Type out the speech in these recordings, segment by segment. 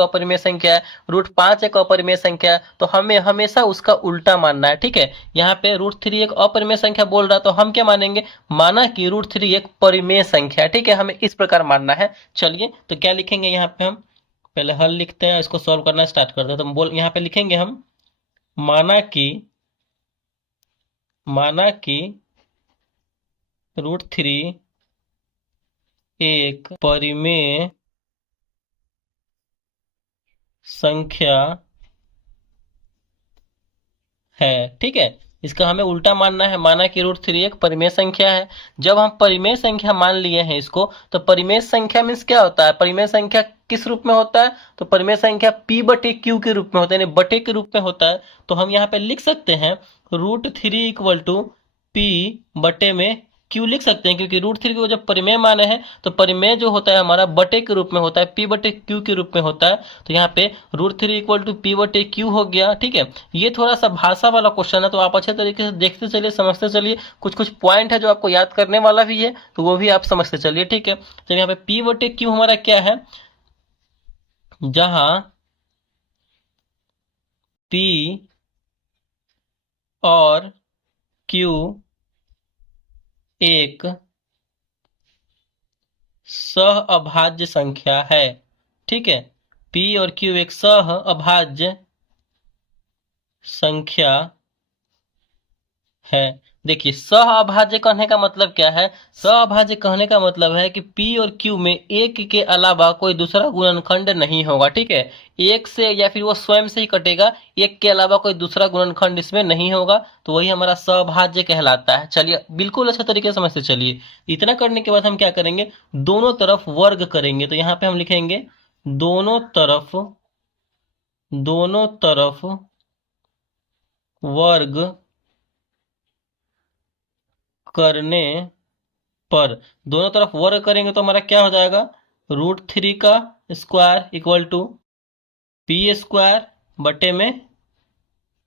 एक अपरिमेय संख्या है, √5 एक अपरिमेय संख्या है, तो हमें हमेशा उसका उल्टा मानना है। ठीक है, यहाँ पे √3 एक अपरिमेय संख्या बोल रहा है, तो हम क्या मानेंगे, माना कि √3 एक परिमेय संख्या है। ठीक है, हमें इस प्रकार मानना है। चलिए तो क्या लिखेंगे यहाँ पे, हम पहले हल लिखते हैं, इसको सॉल्व करना स्टार्ट करते हैं। तो बोल यहाँ पे लिखेंगे हम, माना कि √3 एक परिमेय संख्या है। ठीक है, इसका हमें उल्टा मानना है, माना कि √3 एक परिमेय संख्या है। जब हम परिमेय संख्या मान लिए हैं इसको, तो परिमेय संख्या मीन्स क्या होता है, परिमेय संख्या किस रूप में होता है, तो परिमेय संख्या p/q के रूप में होता है, यानी बटे के रूप में होता है। तो हम यहाँ पे लिख सकते हैं √3 इक्वल टू p/में q लिख सकते हैं, क्योंकि √3 को जब परिमेय माने हैं तो परिमेय जो होता है हमारा बटे के रूप में होता है, p/q के रूप में होता है। तो यहाँ पे √3 इक्वल टू p/q हो गया। ठीक है, ये थोड़ा सा भाषा वाला क्वेश्चन है, तो आप अच्छे तरीके से देखते चलिए, समझते चलिए। कुछ कुछ पॉइंट है जो आपको याद करने वाला भी है, तो वो भी आप समझते चलिए। ठीक है, तो यहाँ पे p/q हमारा क्या है, जहां p और q एक सह अभाज्य संख्या है। ठीक है, p और q एक सह अभाज्य संख्या है। देखिए, सह अभाज्य कहने का मतलब क्या है, सह अभाज्य कहने का मतलब है कि p और q में एक के अलावा कोई दूसरा गुणनखंड नहीं होगा। ठीक है, एक से या फिर वो स्वयं से ही कटेगा, एक के अलावा कोई दूसरा गुणनखंड इसमें नहीं होगा, तो वही हमारा सहअभाज्य कहलाता है। चलिए बिल्कुल अच्छा तरीके से समझते चलिए। इतना करने के बाद हम क्या करेंगे, दोनों तरफ वर्ग करेंगे। तो यहाँ पे हम लिखेंगे दोनों तरफ वर्ग करने पर, दोनों तरफ वर्ग करेंगे तो हमारा क्या हो जाएगा, √3 का स्क्वायर इक्वल टू p² बटे में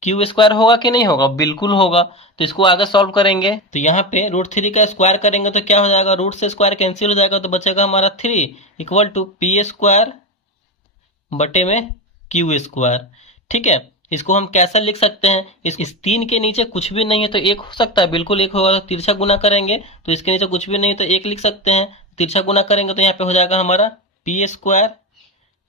q² होगा कि नहीं होगा, बिल्कुल होगा। तो इसको आगे सॉल्व करेंगे, तो यहाँ पे √3 का स्क्वायर करेंगे तो क्या हो जाएगा, रूट से स्क्वायर कैंसिल हो जाएगा, तो बचेगा हमारा 3 इक्वल टू p² बटे में q²। ठीक है, इसको हम कैसे लिख सकते हैं, इस 3 के नीचे कुछ भी नहीं है तो एक हो सकता है, बिल्कुल एक होगा। तो तिरछा गुना करेंगे तो इसके नीचे कुछ भी नहीं तो एक लिख सकते हैं, तिरछा गुना करेंगे तो यहाँ पे हो जाएगा हमारा p²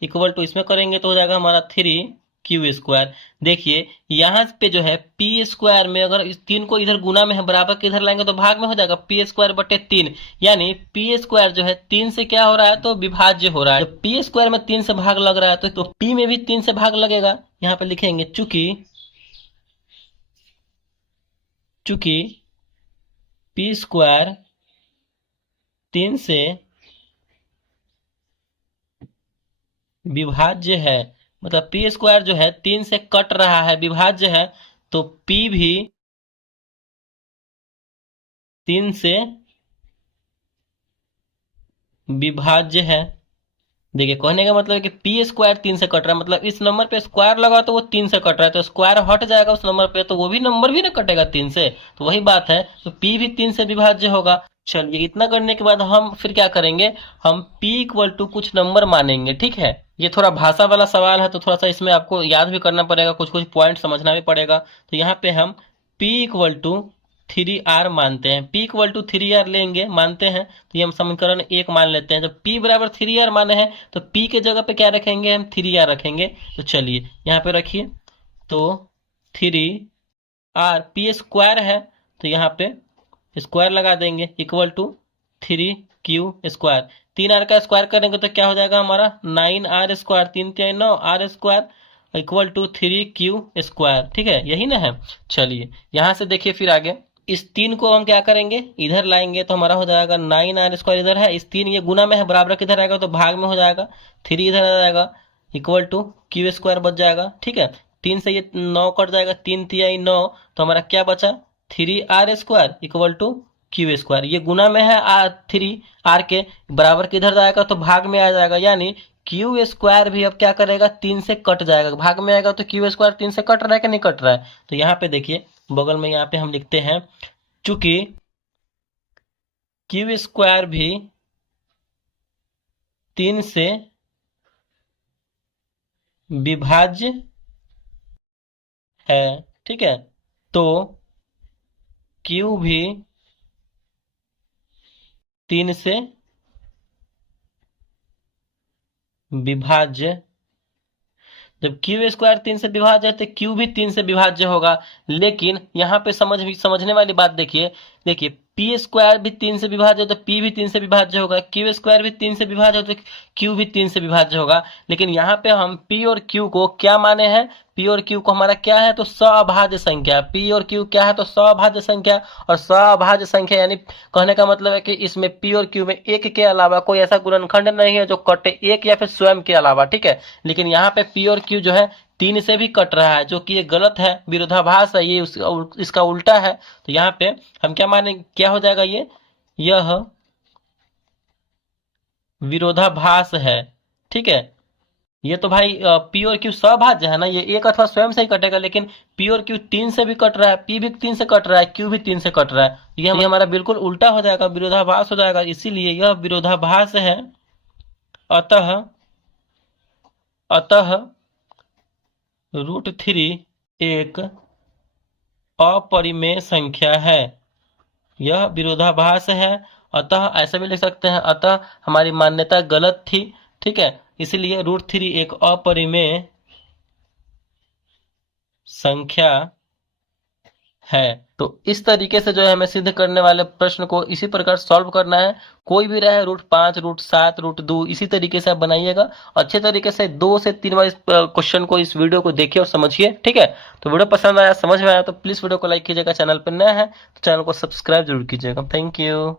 इक्वल टू, इसमें करेंगे तो हो जाएगा हमारा 3q²। देखिए यहाँ पे जो है p² में अगर इस 3 को इधर गुना में है, बराबर के इधर लाएंगे तो भाग में हो जाएगा p² बटे 3, यानी p² जो है 3 से क्या हो रहा है, तो विभाज्य हो रहा है। जब p² में 3 से भाग लग रहा है तो p में भी 3 से भाग लगेगा। यहाँ पे लिखेंगे चूंकि p² 3 से विभाज्य है, मतलब p² जो है 3 से कट रहा है, विभाज्य है, तो p भी 3 से विभाज्य है। देखिए कहने का मतलब है कि p² 3 से कट रहा है, मतलब इस नंबर पे स्क्वायर लगा तो वो 3 से कट रहा है, तो स्क्वायर हट जाएगा उस नंबर पे तो वो भी नंबर भी ना कटेगा 3 से, तो वही बात है, तो p भी 3 से विभाज्य होगा। चलिए इतना करने के बाद हम फिर क्या करेंगे, हम p इक्वल टू कुछ नंबर मानेंगे। ठीक है, ये थोड़ा भाषा वाला सवाल है, तो थोड़ा सा इसमें आपको याद भी करना पड़ेगा, कुछ कुछ पॉइंट समझना भी पड़ेगा। तो यहाँ पे हम p इक्वल टू 3r मानते हैं, p इक्वल टू 3r लेंगे, मानते हैं, तो ये हम समीकरण 1 मान लेते हैं। जब p बराबर 3r माने हैं तो p के जगह पे क्या रखेंगे, हम 3r रखेंगे। तो चलिए यहाँ पे रखिए, तो 3r p² है, तो यहाँ पे स्क्वायर लगा देंगे इक्वल टू 3q²। 3r का स्क्वायर करेंगे तो क्या हो जाएगा हमारा 9r², 3 3 9 r² equal to 3q²। ठीक है, यही ना है। चलिए यहाँ से देखिए फिर आगे, इस 3 को हम क्या करेंगे, इधर लाएंगे तो हमारा हो जाएगा 9r² इधर है, इस 3 ये गुना में है, बराबर किधर आएगा तो भाग में हो जाएगा, 3 इधर आ जाएगा इक्वल टू q² बच जाएगा। ठीक है, 3 से ये 9 कट जाएगा, 3 3 9, तो हमारा क्या बचा 3r² इक्वल टू q²। ये गुना में है, 3r के बराबर किधर जाएगा तो भाग में आ जाएगा, यानी q² भी अब क्या करेगा 3 से कट जाएगा, भाग में आएगा तो q² 3 से कट रहा है कि नहीं कट रहा है। तो यहाँ पे देखिए बगल में यहाँ पे हम लिखते हैं, चूंकि q² भी 3 से विभाज्य है, ठीक है। तो Q भी 3 से विभाज्य, जब क्यू स्क्वायर 3 से विभाज्य है तो क्यू भी 3 से विभाज्य होगा। लेकिन यहाँ पे समझने वाली बात देखिए, पी स्क्वायर भी 3 से विभाज्य है तो पी भी 3 से विभाज्य होगा, क्यू स्क्वायर भी 3 से विभाज्य है तो क्यू भी 3 से विभाज्य होगा। लेकिन यहाँ पे हम पी और क्यू को क्या माने हैं, पी और क्यू को हमारा क्या है तो सअभाज्य संख्या, पी और क्यू क्या है तो सअभाज्य संख्या। और सअभाज्य संख्या यानी कहने का मतलब है कि इसमें पी और क्यू में एक के अलावा कोई ऐसा गुणनखंड नहीं है जो कटे एक या फिर स्वयं के अलावा, ठीक है। लेकिन यहाँ पे पी और क्यू जो है 3 से भी कट रहा है, जो कि ये गलत है, विरोधाभास है, ये इसका उल्टा है। तो यहाँ पे हम क्या माने, क्या हो जाएगा, यह विरोधाभास है, ठीक है। ये तो भाई पी और क्यू सभाज्य है ना, ये एक अथवा स्वयं से ही कटेगा। लेकिन पी और क्यू 3 से भी कट रहा है, पी भी 3 से कट रहा है, क्यू भी 3 से कट रहा है, ये हमारा बिल्कुल उल्टा हो जाएगा, विरोधाभास हो जाएगा। इसीलिए यह विरोधाभास है। अतः √3 एक अपरिमेय संख्या है। यह विरोधाभास है, अतः ऐसा भी लिख सकते हैं, अतः हमारी मान्यता गलत थी, ठीक है। इसलिए √3 एक अपरिमेय संख्या है। तो इस तरीके से जो है हमें सिद्ध करने वाले प्रश्न को इसी प्रकार सॉल्व करना है। कोई भी रहे √5, √7, √2, इसी तरीके से आप बनाइएगा। अच्छे तरीके से 2 से 3 बार इस क्वेश्चन को, इस वीडियो को देखिए और समझिए, ठीक है। तो वीडियो पसंद आया, समझ में आया तो प्लीज वीडियो को लाइक कीजिएगा। चैनल पर नया है तो चैनल को सब्सक्राइब जरूर कीजिएगा। Thank you.